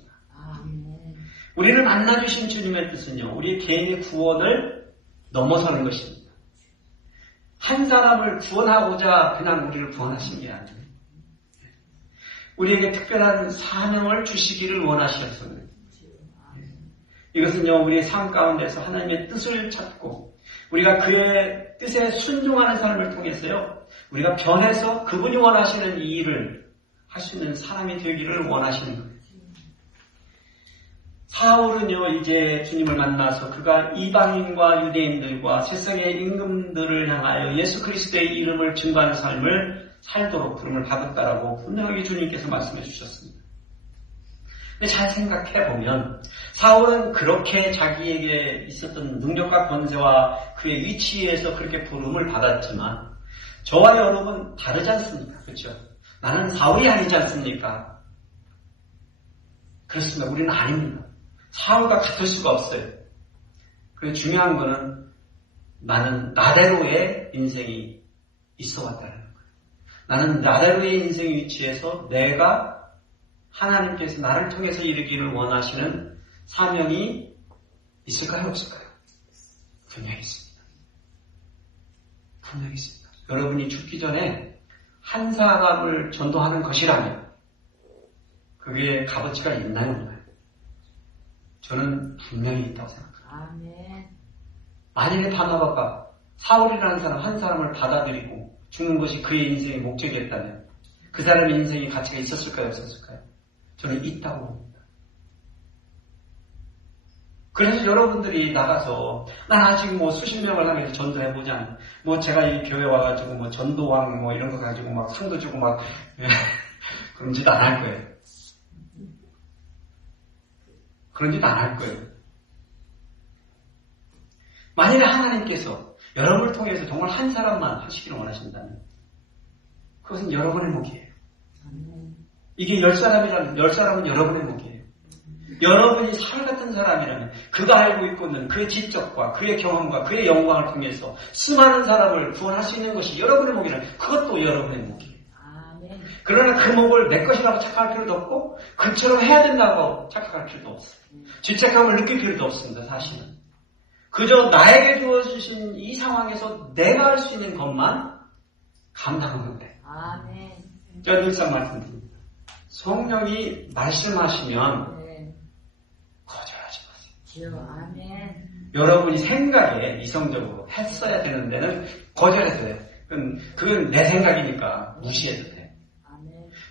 우리를 만나주신 주님의 뜻은요, 우리의 개인의 구원을 넘어서는 것입니다. 한 사람을 구원하고자 그냥 우리를 구원하신 게 아니에요. 우리에게 특별한 사명을 주시기를 원하셨어요. 이것은요, 우리의 삶 가운데서 하나님의 뜻을 찾고 우리가 그의 뜻에 순종하는 삶을 통해서요, 우리가 변해서 그분이 원하시는 이 일을 할 수 있는 사람이 되기를 원하시는 거예요. 사울은요, 이제 주님을 만나서 그가 이방인과 유대인들과 세상의 임금들을 향하여 예수 그리스도의 이름을 증거하는 삶을 살도록 부름을 받았다라고 분명하게 주님께서 말씀해 주셨습니다. 근데 잘 생각해 보면 사울은 그렇게 자기에게 있었던 능력과 권세와 그의 위치에서 그렇게 부름을 받았지만 저와 여러분 다르지 않습니까? 그렇죠? 나는 사울이 아니지 않습니까? 그렇습니다. 우리는 아닙니다. 사울과 같을 수가 없어요. 그래서 중요한 거는 나는 나대로의 인생이 있어 왔다는 거예요. 나는 나대로의 인생 위치에서 내가 하나님께서 나를 통해서 이루기를 원하시는 사명이 있을까요? 없을까요? 분명히 있습니다. 분명히 있습니다. 여러분이 죽기 전에 한 사람을 전도하는 것이라면 그게 값어치가 있나요? 없나요? 저는 분명히 있다고 생각합니다. 아멘. 만일에 바나바가 사울이라는 사람 한 사람을 받아들이고 죽는 것이 그의 인생의 목적이었다면 그 사람의 인생의 가치가 있었을까요? 없었을까요? 저는 있다고 봅니다. 그래서 여러분들이 나가서 난 아직 수십 명을 하면서 전도해보지 않아. 제가 이 교회 와가지고 전도왕 이런 거 가지고 상도 주고 그런 짓 안 할 거예요. 그런 짓 안 할 거예요. 만일에 하나님께서 여러분을 통해서 정말 한 사람만 하시기를 원하신다면 그것은 여러분의 목이에요. 이게 10사람이라면 10사람은 여러분의 목이에요. 여러분이 살 같은 사람이라면 그가 알고 있고 있는 그의 지적과 그의 경험과 그의 영광을 통해서 수많은 사람을 구원할 수 있는 것이 여러분의 목이라면 그것도 여러분의 목이에요. 그러나 그 목을 내 것이라고 착각할 필요도 없고 그처럼 해야 된다고 착각할 필요도 없어요. 죄책감을 느낄 필요도 없습니다. 사실은. 그저 나에게 주어주신 이 상황에서 내가 할 수 있는 것만 감당하면 돼요. 제가 늘상 말씀드립니다. 성령이 말씀하시면 거절하지 마세요. 아멘. 여러분이 생각에 이성적으로 했어야 되는 데는 거절해도 돼요. 그건 내 생각이니까 무시해도 돼요.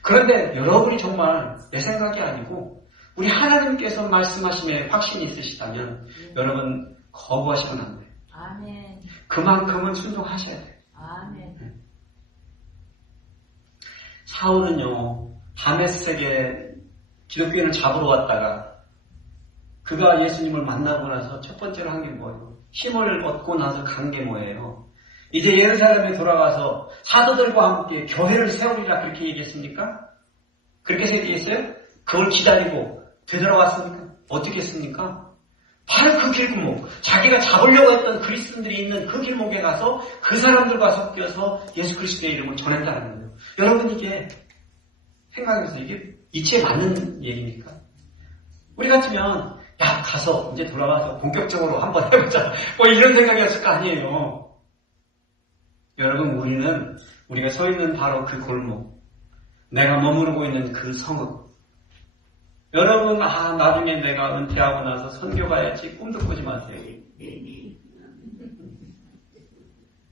그런데 여러분이 정말 내 생각이 아니고 우리 하나님께서 말씀하심에 확신이 있으시다면 여러분 거부하시면 안 돼요. 아멘. 그만큼은 순종하셔야 돼요. 아멘. 사울은요, 다메섹에 기독교인을 잡으러 왔다가 그가 예수님을 만나고 나서 첫 번째로 한 게 뭐예요? 힘을 얻고 나서 간 게 뭐예요? 이제 예루살렘에 돌아가서 사도들과 함께 교회를 세우리라 그렇게 얘기했습니까? 그렇게 얘기했어요? 그걸 기다리고 되돌아왔습니까? 어떻게 했습니까? 바로 그 길목, 자기가 잡으려고 했던 그리스도인들이 있는 그 길목에 가서 그 사람들과 섞여서 예수 그리스도의 이름을 전했다는 거예요. 여러분, 이게 생각해서 이게 이치에 맞는 얘기입니까? 우리 같으면 야, 가서 이제 돌아가서 본격적으로 한번 해보자, 뭐 이런 생각이었을 거 아니에요. 여러분, 우리가 서 있는 바로 그 골목, 내가 머무르고 있는 그 성읍, 여러분, 나중에 내가 은퇴하고 나서 선교 가야지 꿈도 꾸지 마세요.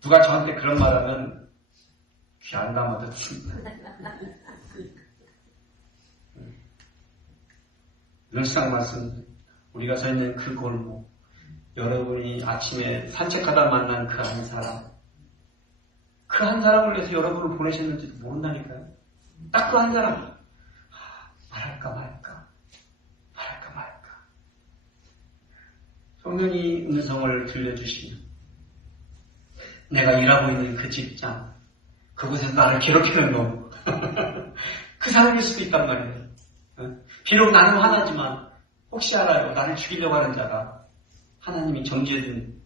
누가 저한테 그런 말 하면 귀 안 담아 듣습니다. 늘상 말씀, 우리가 서 있는 그 골목, 여러분이 아침에 산책하다 만난 그 한 사람, 그 한 사람을 위해서 여러분을 보내셨는지도 모른다니까요. 딱 그 한 사람. 말할까 말까. 성령이 음성을 들려주시면 내가 일하고 있는 그 직장, 그곳에서 나를 괴롭히는 놈, 그 사람일 수도 있단 말이에요. 비록 나는 하나지만 혹시 알아요, 나를 죽이려고 하는 자가 하나님이 정죄해준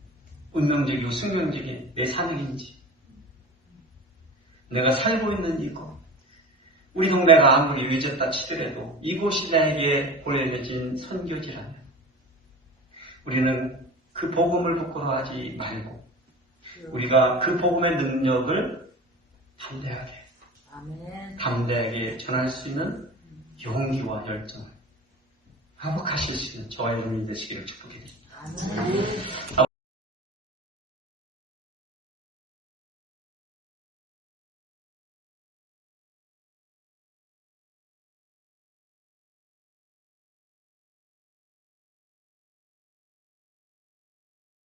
운명적이고 숙명적인 내 사명인지, 내가 살고 있는 이곳, 우리 동네가 아무리 외졌다 치더라도 이곳이 나에게 보내진 선교지라면 우리는 그 복음을 부끄러워하지 말고 우리가 그 복음의 능력을 담대하게 전할 수 있는 용기와 열정을 회복하실 수 있는 저와 여러분이 되시기를 축복드립니다.